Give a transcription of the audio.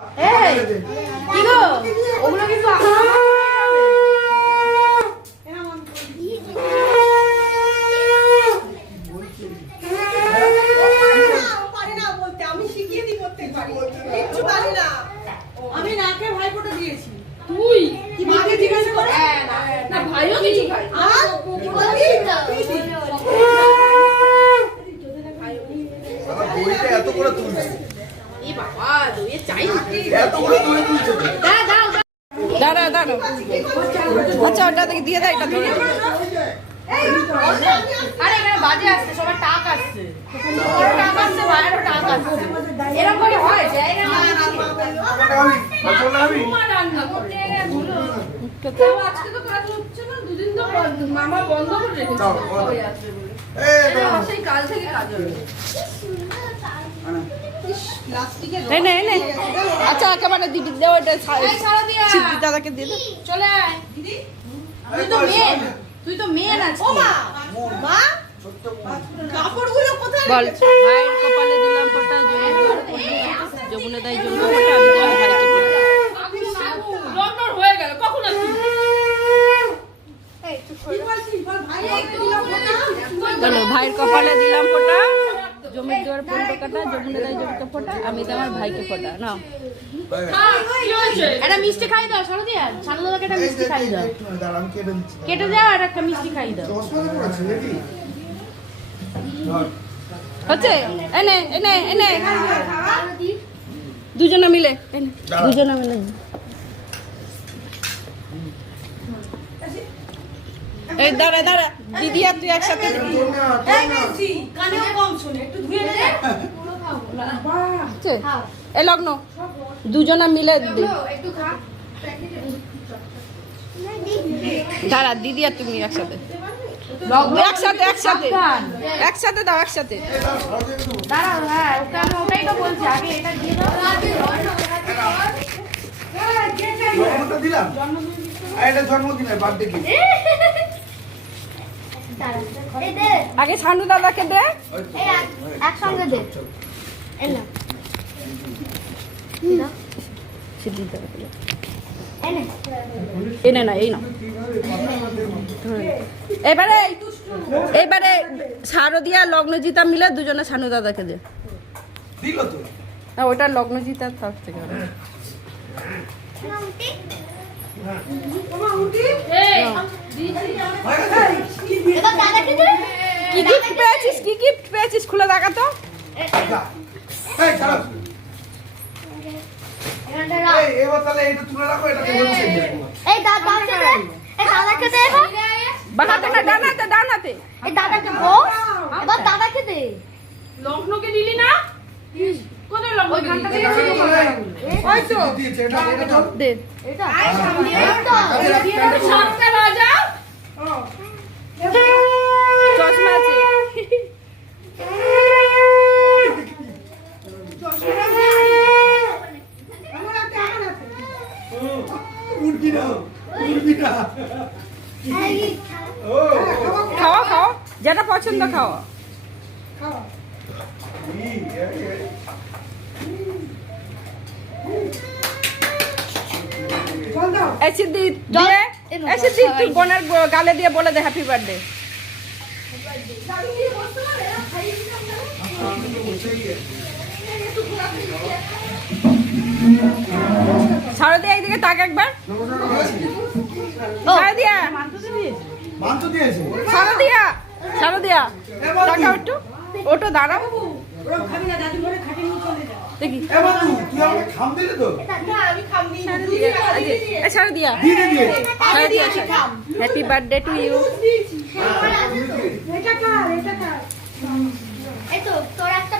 কি গো ওগুলো কিন্তু আমি নাকে ভাইফোঁটা দিয়েছি। তুই কি মাকে জিজ্ঞাসা করে? না ভাইও কিছু খায় কি বলবি? বইটা এত করে তুলছে। এই বাবা দইয়ে চাই এত করে তুলে তুলছে তো। দাঁড়া দাঁড়া আচ্ছা ওটা থেকে দিয়ে দাও এটা ধরে আরে এখানে বাজে আসছে সবার টাক আসছে টাক আসছে বাইরে টাক আসছে এরকম করে হয় জায়গা না রান্না করতে গুলো আজকে তো কাজ হচ্ছে না দুদিন তো মামা বন্ধ করে রেখেছে হয়ে আসবে বলে সেই কাল থেকে কাজ হবে আচ্ছা একেবারে দিদি দেও এটা সিদ্ধি দাদাকে দিয়ে দে চলে আয় দিদি তুই তো মেয়ে না ও মা মা কাপড়গুলো কোথায় বল ভাইয়ের কপালে দিলাম ফোঁটা যমুনা দাই জন্য ফোঁটা আমি দিলাম ভাইকে ফোঁটা লন্ডন হয়ে গেল কখন আসছিস বলো ভাইয়ের কপালে দিলাম ফোঁটা জমির দুয়ার পনেরো কাটা যমুনা দাই জমিকে ফোঁটা আমি তো আমার ভাইকে ফোঁটা নাও একটা মিষ্টি খাই দাও সরো দিয়া সানু দাদাকে একটা মিষ্টি খাই দাও কেটে দাও আর একটা মিষ্টি খাই দাও হচ্ছে এনে এনে এনে দুজনে মিলে দুজনে মিলে এই দাঁড়া দাঁড়া দিদি আর তুই একসাথে কানেও কম শুনে একটু ধুয়ে দে এ লগ্ন দুজনা মিলে একটু খা দাঁড়া দিদি আর তুমি একসাথে একসাথে একসাথে একসাথে দাও একসাথে দাঁড়াও হ্যাঁ ওকে আমি ওটাই তো বলছি আগে এটা দিয়ে দাও জন্মটা দিলাম এটা জন্মদিনের বার্থডে কি আগে সান্ডু দাদাকে দে একসঙ্গে দে এনা সিদ্ধি দাদাকে দে এনে না এই না এবারে এবারে শারদিয়া লগ্নজিতা মিলে দুজনে সানু দাদাকে দে দিল তো না ওটা লগ্নজিতা থাক থেকে হবে এবার দাদাকে দে কি গিফট পেয়েছিস কি গিফট পেয়েছিস খুলে দেখা তো এই খারাপ এই এবার তাহলে এইটা তুলে রাখো এটাকে হচ্ছে এই দাদাকে দে এই দাদাকে দে বানাতে না ডানাতে ডানাতে এই দাদাকে বল এবার দাদাকে দে লগ্নকে দিলি না কোথায় লগ্ন ওইখানটা দিয়েছি ওই তো দিয়েছে এটা এটা দে এটা এই তো সামনে রাজা চশমা আছে উড়বিনা উড়বিনা ও খাওয়া খাও যেটা পছন্দ খাওয়া এসে দি দিয়ে এসে দি তুই বোনের গালে দিয়ে বলে দে হ্যাপি বার্থডে শারদিয়া একদিকে তাক একবার শারদিয়া মানতো দিয়েছে শারদিয়া শারদিয়া তাকাও একটু ওটো দাঁড়াও ওরা খাবি না দাদু ঘরে খাটে নিয়ে চলে যা দেখি এবার তুই আমাকে খাম দিলি তো না আমি খাম দিই শারদিয়া দিয়ে দিয়ে শারদিয়া হ্যাপি বার্থডে টু ইউ এটা কার এটা কার এই তো তোর একটা